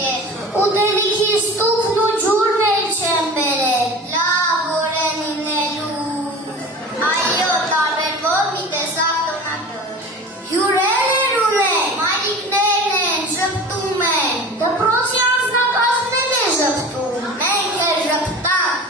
Ուտելիքի ստուփն ու ջուրն էլ չեմ բերել։ Լավ որ են ինելու։ Այո, տարբերվող մի տեսակ տոնակը։ Հյուրեր են ունեն, մայրիկներն են, ժպտում են։ Դպրոցի անձնակազմն է ժպտում, մենք էլ ժպտանք։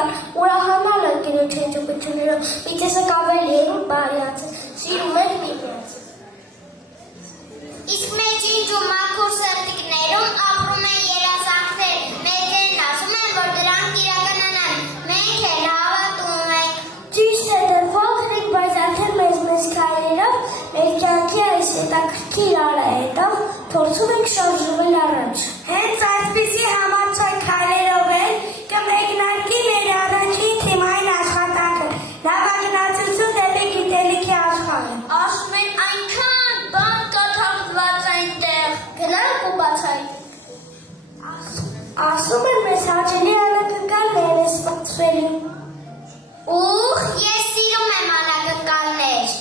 բան, ուրախանալ եք իրոջ հեճուկություններով, մի տեսակ ավելի երում բարյացը, սիրում եք միմյանց։ Իսկ մեջ ինչու մաքուր սրտիկներում ապրում են երազանքներ, մեծերն ասում են, որ դրանք իրականանան, մենք էլ հավատում ենք։ Ճիշտ է, դե փոքրիկ, բայց արդեն մեծ քայլերով մեր կյանքի այս հետաքրքիր արահետով փորձում ենք շարժվել առաջ։ Հենց այսպիսի համարձակ քայլերով էլ կմեկնարկի մեր առաջին թիմային աշխատանքը՝ նավագնացություն դեպի գիտելիքի աշխարհը։ Ասում են այնքան բան կա թաղված այնտեղ։ Գնանք ու բացայինենք։ Ասում են մեզ հաճելի անակնկալներ է ստացվելու։ Ուխ, ես սիրում եմ անակնկալներ։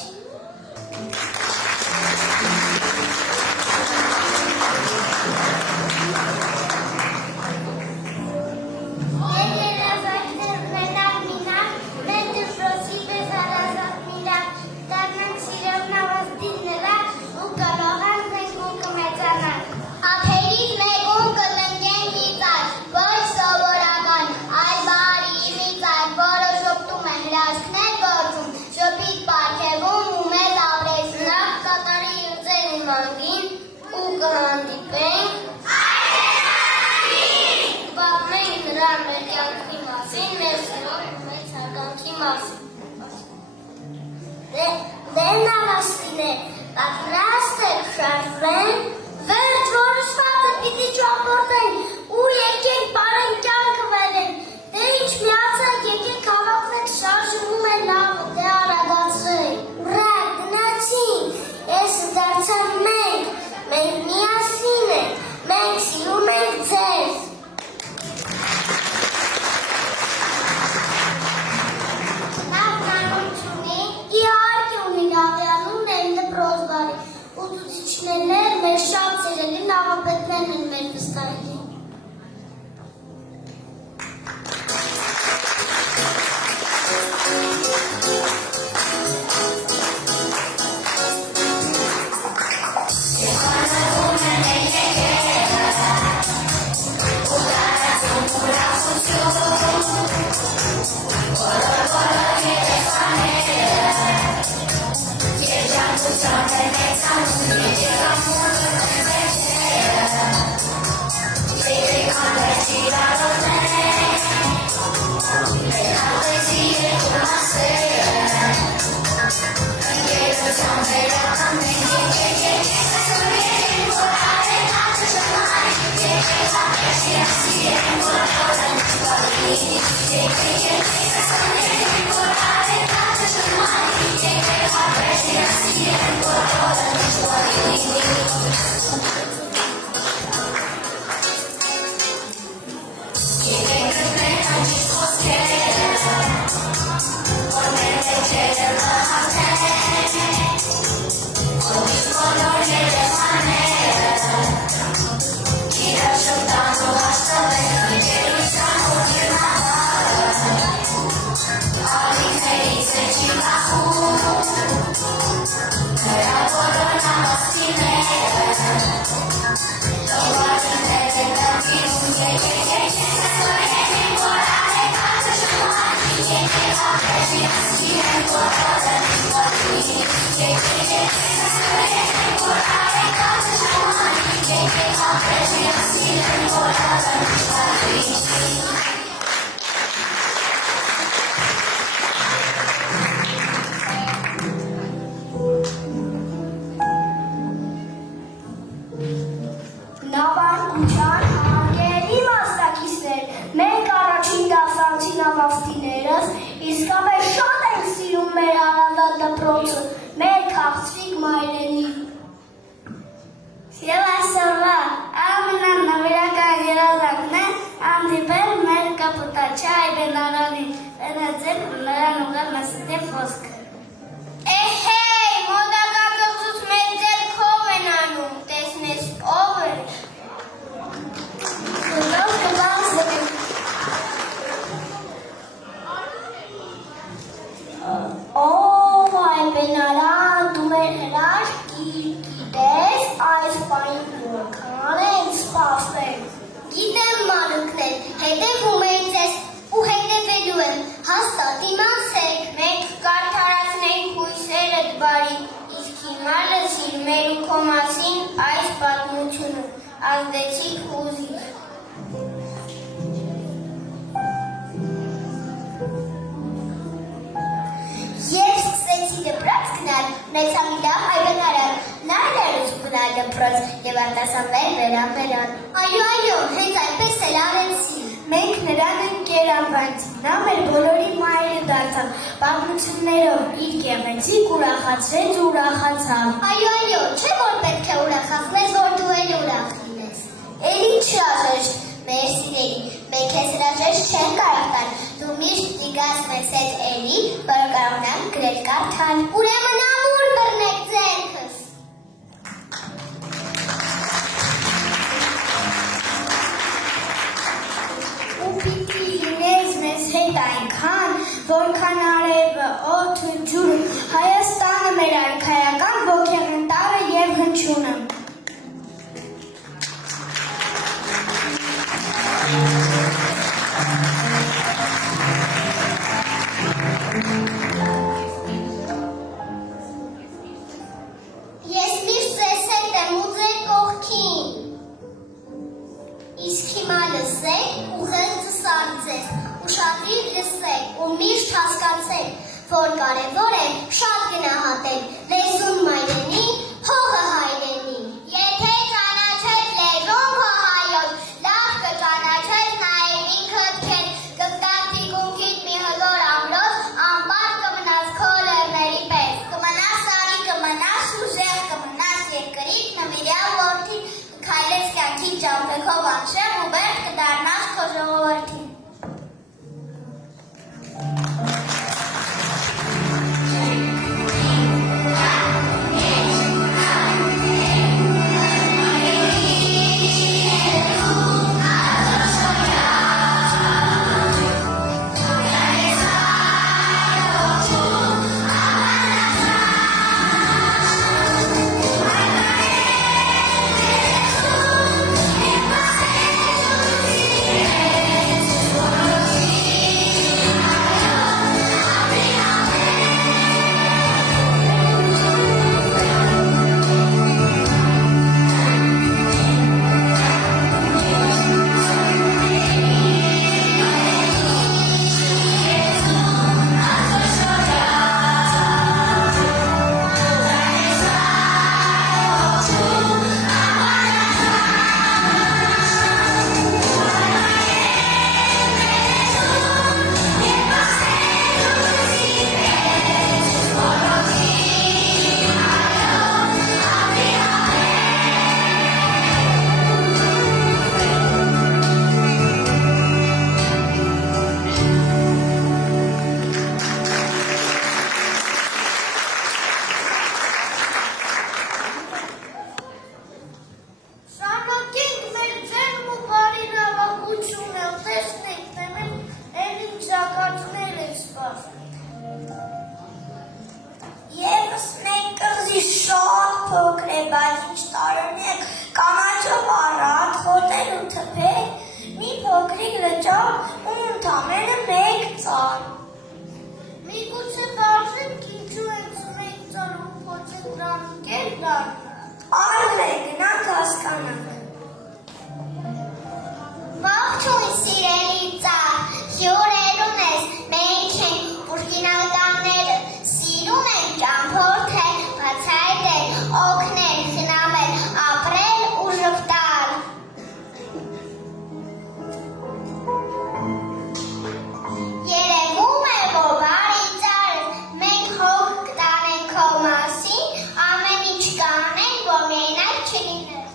Գիտեմ մանուկներ, հետևում էին ձեզ ու հետևելու մեր ու քո մասին այս պատմությունը ազդեցիկ ուզիչ։ Երբ սկսեցի դպրոց գնալ, ունեցա մի լավ հայրենարան, նա ներուց գնալ դպրոց և արտասանվել վերամերան։ Այո, հենց այնպես էլ արեցի։ Մենք նրան ընկեր անվանեցինք, նա մեր բոլորի մայրը դարձավ, պատմություններով իր գեղեցիկ ուրախացրեց ու ուրախացավ։ Այո, չէ՞ որ պետք է ուրախացնես, որ դու էլ ուրախ լինես։ Էլի չհրաժեշտ, մեր սիրելի, մենք քեզ հրաժեշտ չենք կարող տալ, դու միշտ կգաս մեզ հետ էլի, որ կարողանանք գրել կարդալ։ Ուրեմն ամուր բռնեք ձեռքս։ Ու պիտի լինես մեզ հետ այնքան, որքան արևը, օդը, ջուրը, Հայաստանը մեր արքայական ոգեղենտարը և հնչյունը։ Ես միշտ ձեզ հետ եմ ու ձեր կողքին։ Իսկ հիմա լսեք ու խեղճը սառցեք, ուշադրիր լսեք ու միշտ հասկացեք, որ կարևոր է շատ գնահատել լեզուն մայրենին, հողը հայրենին։ Եթե ճանաչես լեզուն քո հայոց, լավ կճանաչես նաև ինքդ քեզ, կգտաս թիկունքիդ մի հզոր ամրոց, անպատ կմնաս քո լեռների պես, կմնաս արի, կմնաս ուժեղ, կմնաս երկրի նվիրյալ որդի, կքայլես կյանքի ճամփեքով անշեղ ու վերջ կդառնաս քո ժողովրդին։ Եվս մեկ կղզի շատ փոքր է, բայց ինչ տարօրինակ, կանաչը առատ, խոտեր ու թփեր, մի փոքրիկ լճակ ու ընդամենը մեկ ծառ։ Միգուցե պարզենք ինչու ենք ունենք ծառ ու փորձենք դրան ընկել դառնալ։ Արում է, գնանք հասկանանք։ Ողջույն սիրելի ծառ, հյուրերում ես, մենք ենք բուրկինաբեները, սիրում ենք ճամփորդել, բացահայտել, օգնել, խնամել, ապրել ու ժպտալ։ Երևում է, որ բարի ծառ ես, մենք հող կտանենք քո մասին, ամեն ինչ կանենք, որ միայնակ չլինես։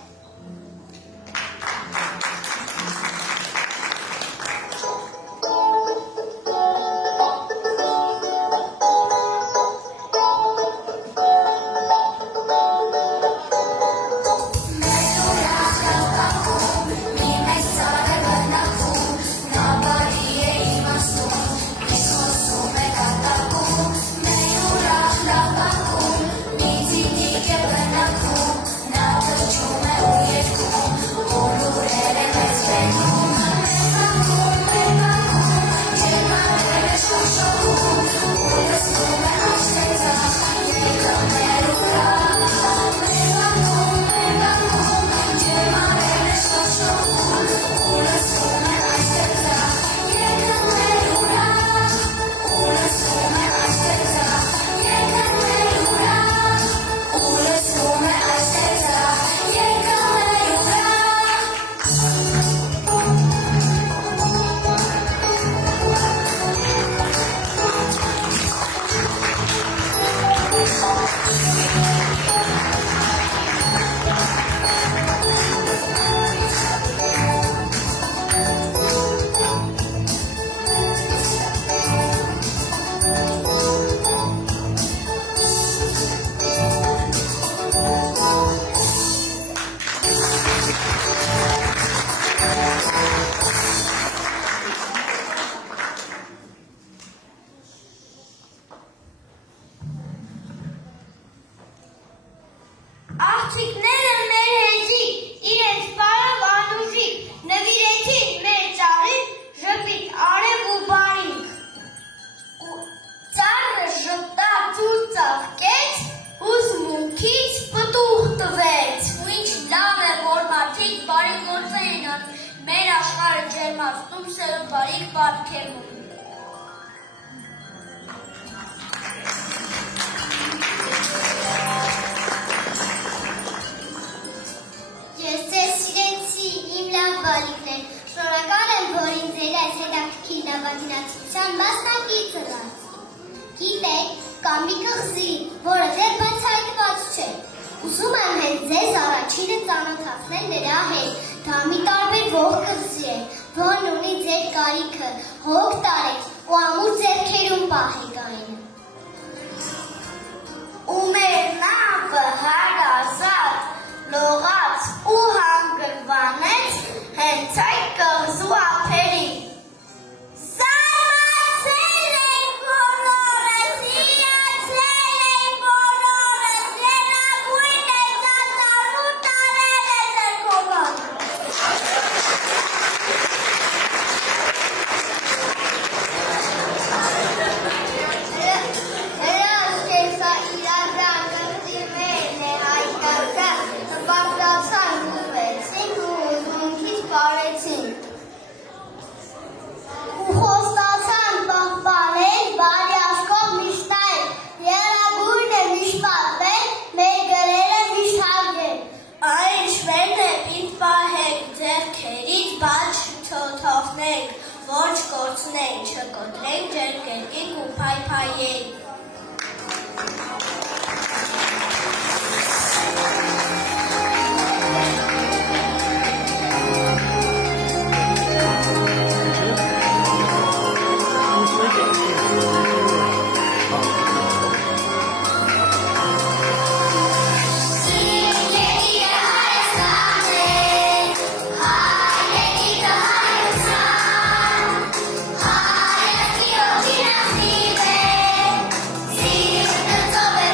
բանաստեղծության մասնակիցը դարձի։ Գիտեք, կա մի կղզի, որը դեռ բացահայտված չէ։ Ուզում եմ հենց ձեզ առաջինը ծանոթացնել նրա հետ։ Դա մի տարբերվող կղզի է, որն ունի ձեր կարիքը, հոգ տարեք ու ամուր ձեռքերում պահեք այն։ Ու մեր նավը հարազատ, լողաց ու հանգրվանեց հենց այդ կղզու ափերին։ Զարմացել ենք բոլորս, հիացել ենք բոլորս, երագույն է ծածարու տարել է ձերքովան։ Ոչ կորցնենք, չկոտրենք, ջերկերկենք ու փայփայենք։ Ծովեր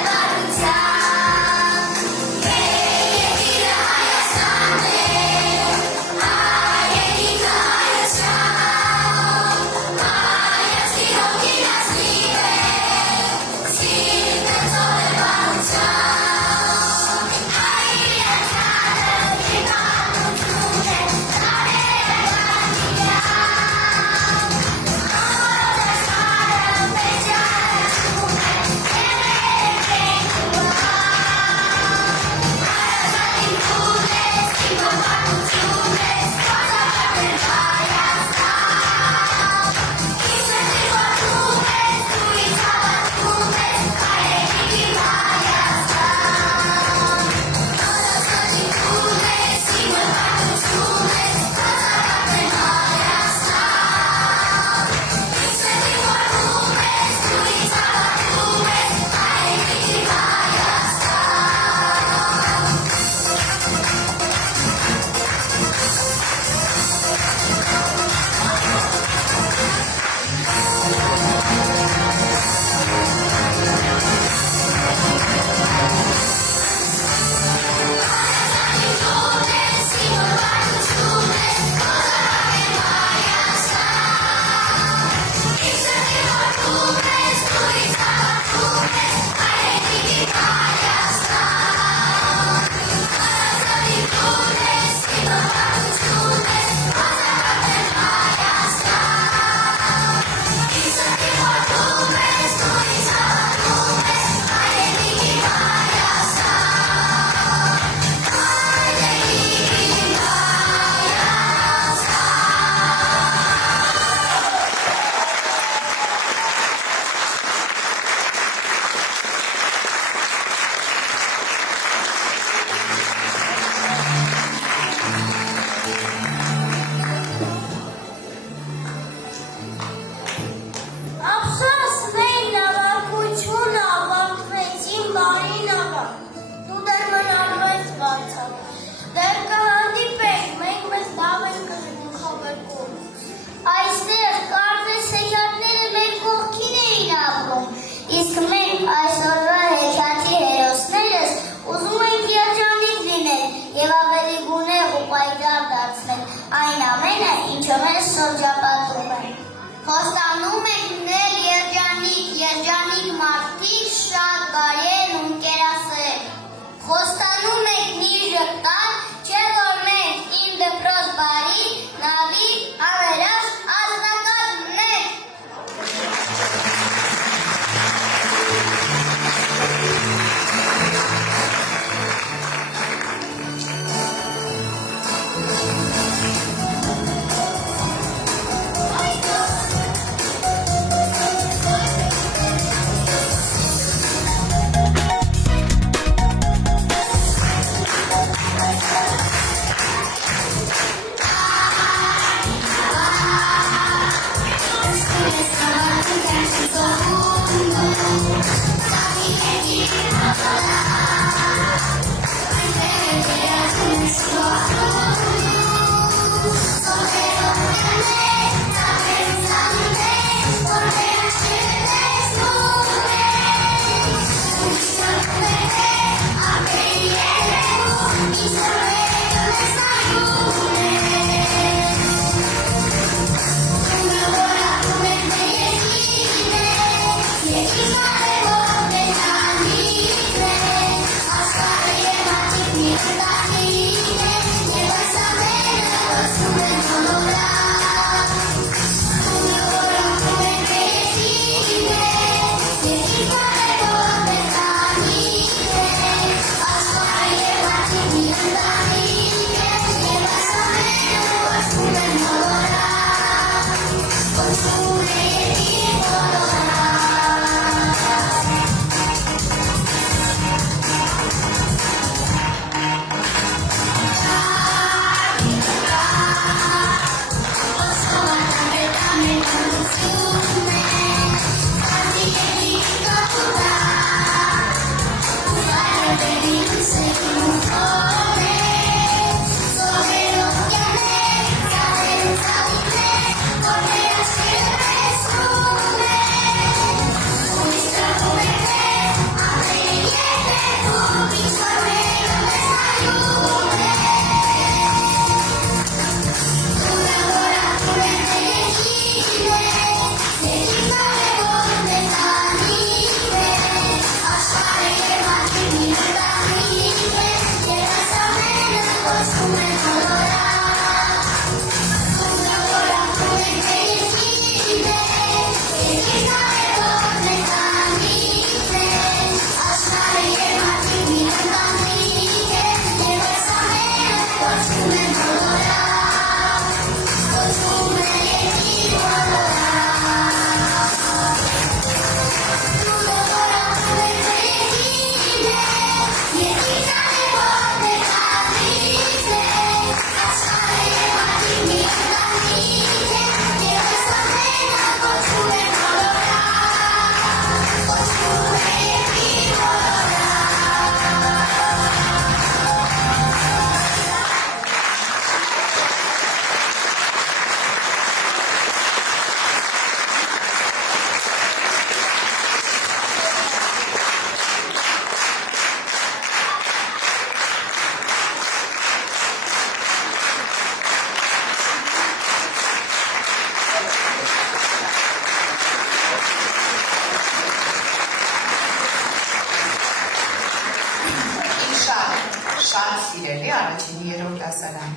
Շատ սիրելի առաջին երրորդ դասարան։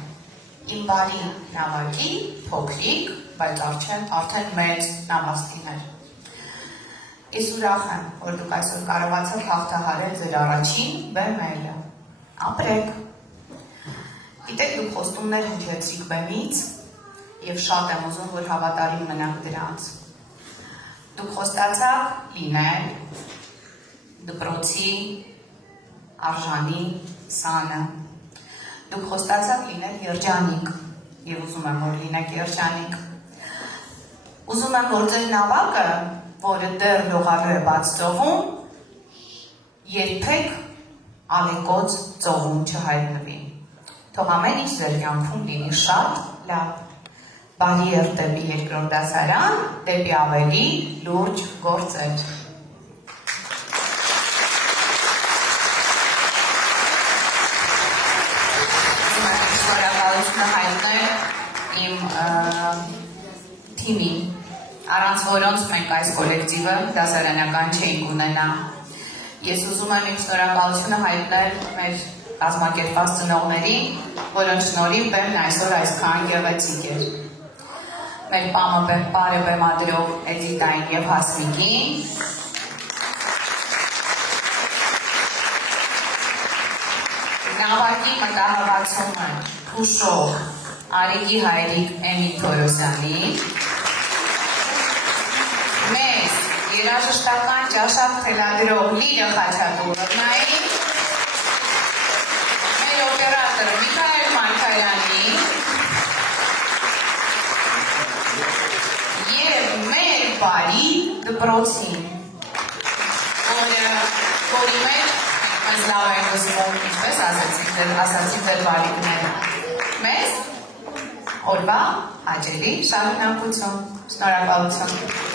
Իմ բարի նավակի փոքրիկ, բայց արդեն մեծ նամաստիներ։ Ես ուրախ եմ, որ դուք այսօր կարողացաք հաղթահարել ձեր առաջին բեմելը։ Ապրեք։ Գիտեք, դուք խոստումներ հնչեցիք բեմից եւ շատ եմ ուզում, որ հավատարիմ մնաք դրանց։ Դուք խոստացաք լինել դպրոցի արժանի սանը։ Դուք խոստացաք լինել երջանիկ եւ ուզում եմ, որ լինեք երջանիկ։ Ուզում եմ, որ ձեր նավակը, որը դեռ լողալու է բաց ծովում, երբեք ալեկոծ ծովում չհայտնվի։ Թող ամեն ինչ ձեր կյանքում լինի շատ լավ։ Բարի եղեք դեպի երկրորդ դասարան, դեպի ավելի լուրջ գործեր։ Շնորհակալություն հայտնել իմ թիմին, առանց որոնց մենք այս կոլեկտիվը դասարանական չէինք ունենա։ Ես ուզում եմ իմ շնորհակալությունը հայտնել մեր կազմակերպված ծնողներին, որոնց շնորհիվ բեմն այսօր այսքան գեղեցիկ էր։ Մեր պարը բեմադրող Էդիտային եւ Հասմիկին, նավակի մտահղացումը հուշող Արիգի հայրիկ Էմի Թորոսյանին, մեզ երաժշտական ճաշակ թելադրող Լիլիա Խաչատուրովնային, մեր օպերատոր Միքայել Մարկարյանին եւ մեր բարի դպրոցին, որի մեջ մեզ լավ են զգում, ինչպես ասացիք ձեր բարիկները։ Մեզ օրվա հաճելի շարունակություն։ Շնորհակալություն։